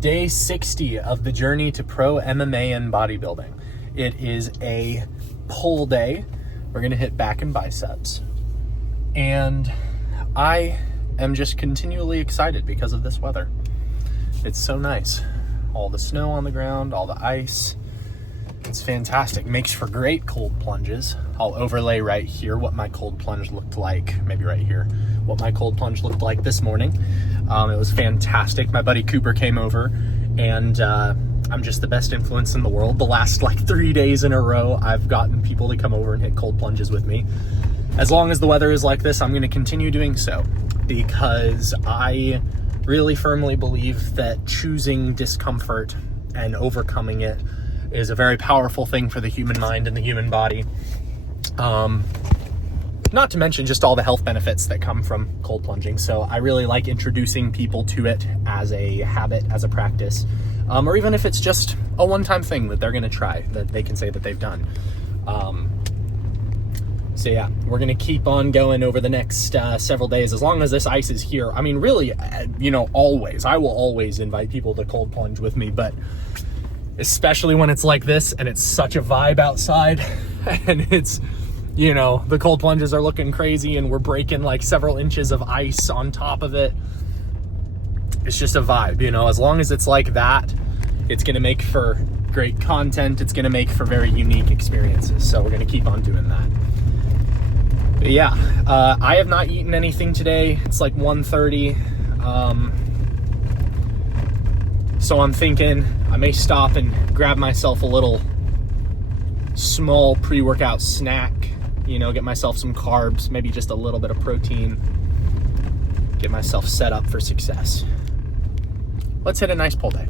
day 60 of the journey to pro MMA and bodybuilding. It is a pull day. We're gonna hit back and biceps. And I am just continually excited because of this weather. It's so nice. All the snow on the ground, all the ice. It's fantastic. Makes for great cold plunges. I'll overlay right here what my cold plunge looked like, maybe right here, what my cold plunge looked like this morning. It was fantastic. My buddy Cooper came over, and I'm just the best influence in the world. The last 3 days in a row, I've gotten people to come over and hit cold plunges with me. As long as the weather is like this, I'm going to continue doing so, because I really firmly believe that choosing discomfort and overcoming it is a very powerful thing for the human mind and the human body. Not to mention just all the health benefits that come from cold plunging. So I really like introducing people to it as a habit, as a practice, or even if it's just a one-time thing that they're going to try, that they can say that they've done. So yeah, we're going to keep on going over the next several days, as long as this ice is here. I mean, really, always. I will always invite people to cold plunge with me, but especially when it's like this and it's such a vibe outside and it's, the cold plunges are looking crazy and we're breaking several inches of ice on top of it. It's just a vibe, as long as it's like that, it's going to make for great content. It's going to make for very unique experiences. So we're going to keep on doing that. But yeah, I have not eaten anything today. It's 1:30. So I'm thinking I may stop and grab myself a little small pre-workout snack, get myself some carbs, maybe just a little bit of protein, get myself set up for success. Let's hit a nice pull day.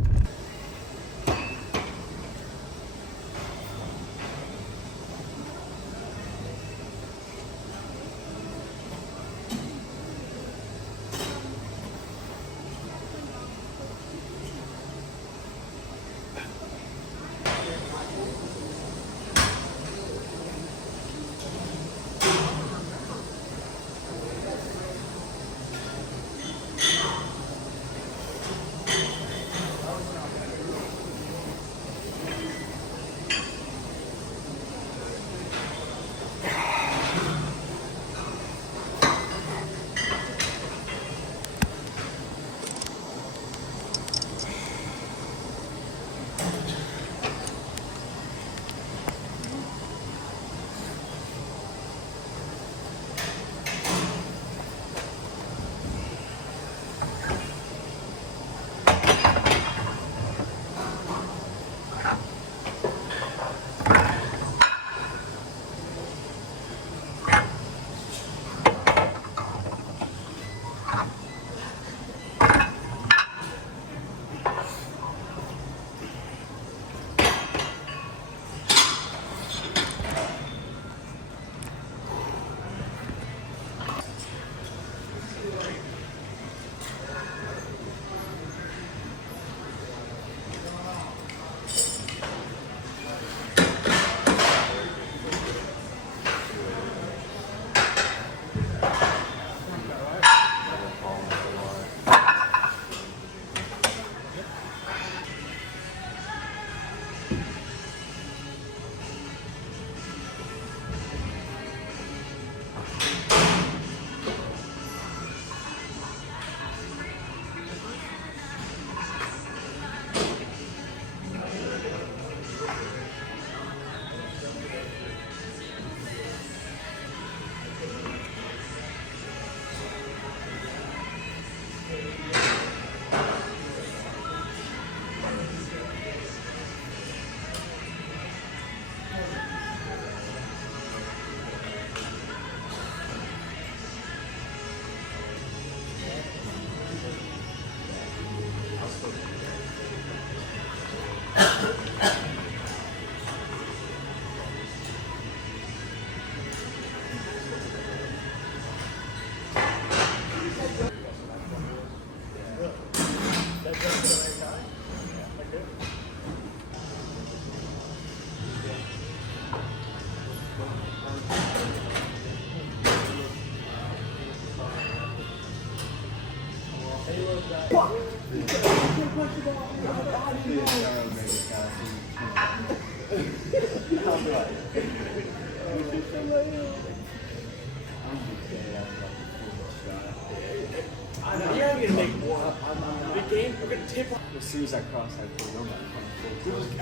As soon as I cross, I put it on that.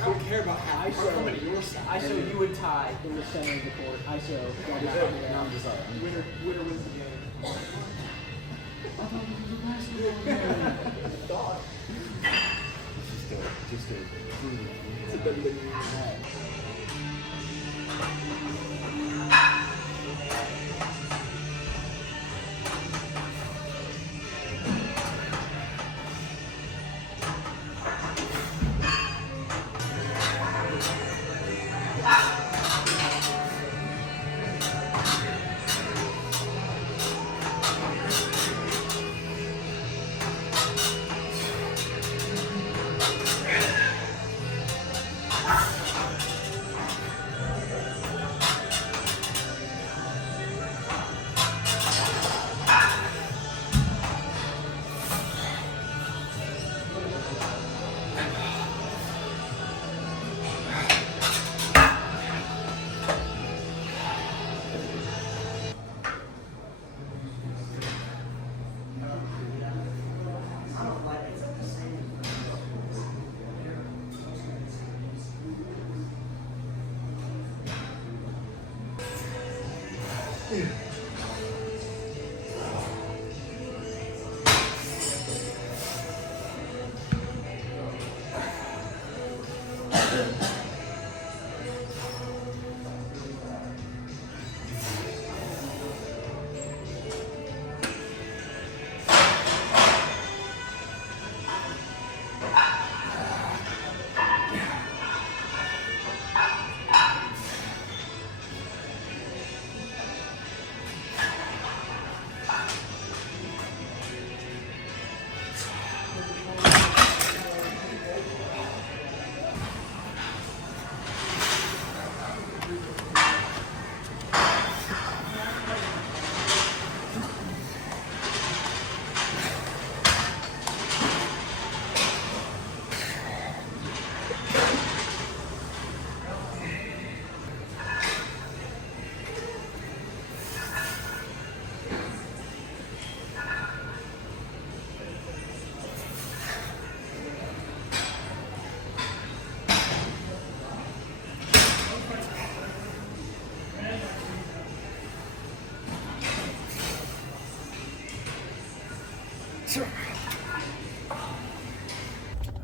I don't care about how I show your side. I show you and Ty in the center of the court. I show. And I'm just like, winner wins the game. Just a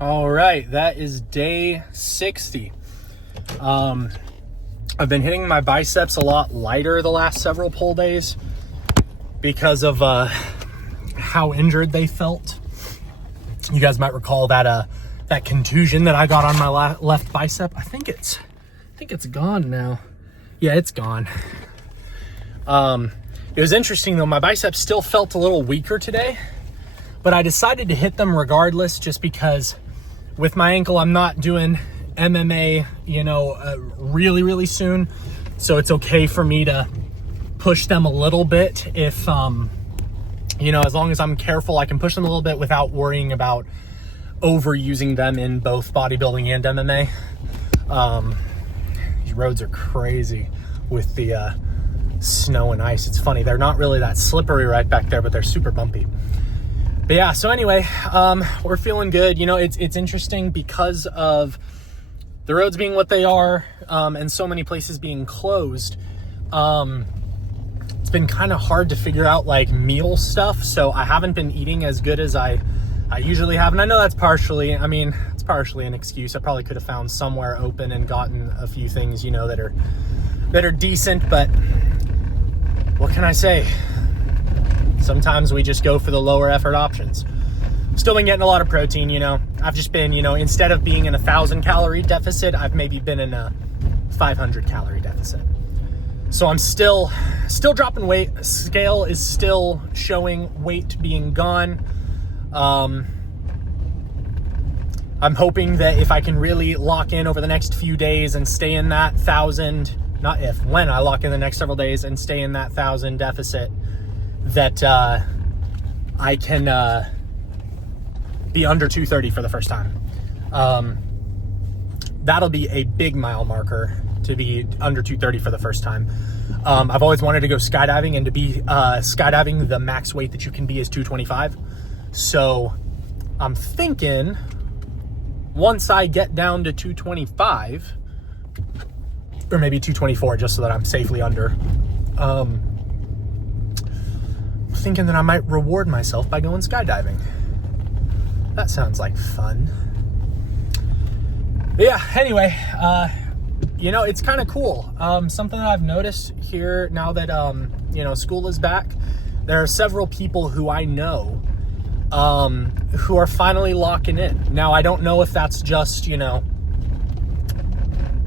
All right, that is day 60. I've been hitting my biceps a lot lighter the last several pull days because of how injured they felt. You guys might recall that that contusion that I got on my left bicep. I think it's gone now. Yeah, it's gone. It was interesting though, my biceps still felt a little weaker today, but I decided to hit them regardless just because with my ankle, I'm not doing MMA, really, really soon. So it's okay for me to push them a little bit if, as long as I'm careful, I can push them a little bit without worrying about overusing them in both bodybuilding and MMA. These roads are crazy with the snow and ice. It's funny, they're not really that slippery right back there, but they're super bumpy. But yeah, so anyway, we're feeling good. It's interesting because of the roads being what they are, and so many places being closed. It's been kind of hard to figure out like meal stuff. So I haven't been eating as good as I usually have. And I know that's partially an excuse. I probably could have found somewhere open and gotten a few things, that are decent, but what can I say? Sometimes we just go for the lower effort options. Still been getting a lot of protein, I've just been, instead of being in a 1,000 calorie deficit, I've maybe been in a 500 calorie deficit. So I'm still dropping weight. Scale is still showing weight being gone. I'm hoping that if I can really lock in over the next few days and stay in that 1,000, when I lock in the next several days and stay in that 1,000 deficit, that I can be under 230 for the first time. That'll be a big mile marker to be under 230 for the first time. I've always wanted to go skydiving, and to be skydiving, the max weight that you can be is 225. So I'm thinking once I get down to 225, or maybe 224, just so that I'm safely under, thinking that I might reward myself by going skydiving. That sounds like fun. But yeah, anyway, you know, it's kind of cool. Something that I've noticed here now that, you know, school is back, there are several people who I know who are finally locking in. Now, I don't know if that's just, you know,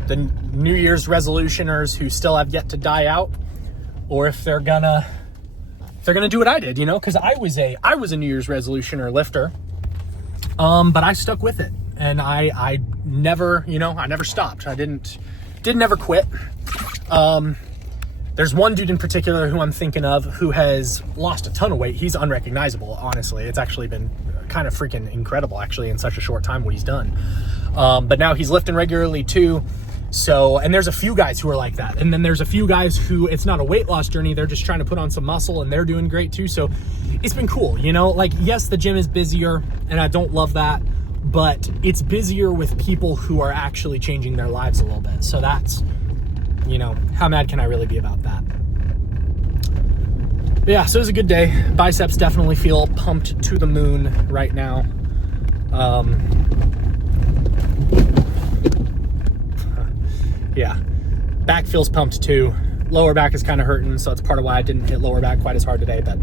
the New Year's resolutioners who still have yet to die out, or if they're gonna do what I did, you know, because I was a New Year's resolutioner lifter, but I stuck with it, and I never, you know, I never stopped. I didn't ever quit. There's one dude in particular who I'm thinking of who has lost a ton of weight. He's unrecognizable, honestly. It's actually been kind of freaking incredible, actually, in such a short time what he's done. But now he's lifting regularly too. So, and there's a few guys who are like that. And then there's a few guys who it's not a weight loss journey. They're just trying to put on some muscle, and they're doing great too. So it's been cool, you know, like, yes, the gym is busier and I don't love that, but it's busier with people who are actually changing their lives a little bit. So that's, you know, how mad can I really be about that? But yeah, so it was a good day. Biceps definitely feel pumped to the moon right now. Yeah, back feels pumped too. Lower back is kind of hurting, so that's part of why I didn't hit lower back quite as hard today, but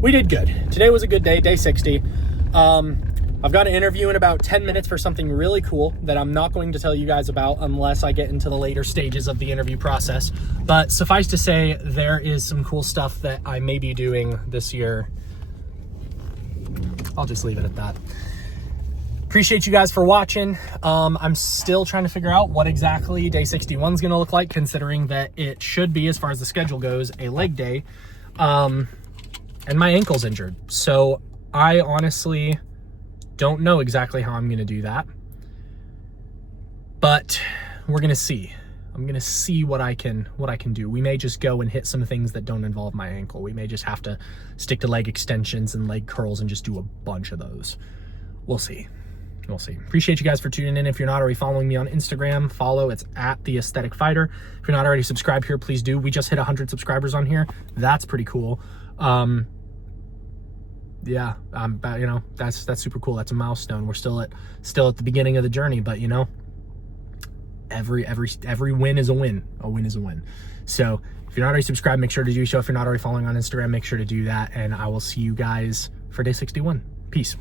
we did good. Today was a good day, day 60. I've got an interview in about 10 minutes for something really cool that I'm not going to tell you guys about unless I get into the later stages of the interview process. But suffice to say, there is some cool stuff that I may be doing this year. I'll just leave it at that. Appreciate you guys for watching. I'm still trying to figure out what exactly day 61 is going to look like, considering that it should be, as far as the schedule goes, a leg day. And my ankle's injured. So I honestly don't know exactly how I'm going to do that, but we're going to see. I'm going to see what I can do. We may just go and hit some things that don't involve my ankle. We may just have to stick to leg extensions and leg curls and just do a bunch of those. We'll see. We'll see. Appreciate you guys for tuning in. If you're not already following me on Instagram, follow. It's at The Aesthetic Fighter. If you're not already subscribed here, please do. We just hit 100 subscribers on here. That's pretty cool. Yeah, you know, that's super cool. That's a milestone. We're still at the beginning of the journey, but you know, every win is a win. A win is a win. So if you're not already subscribed, make sure to do so. If you're not already following on Instagram, make sure to do that. And I will see you guys for day 61. Peace.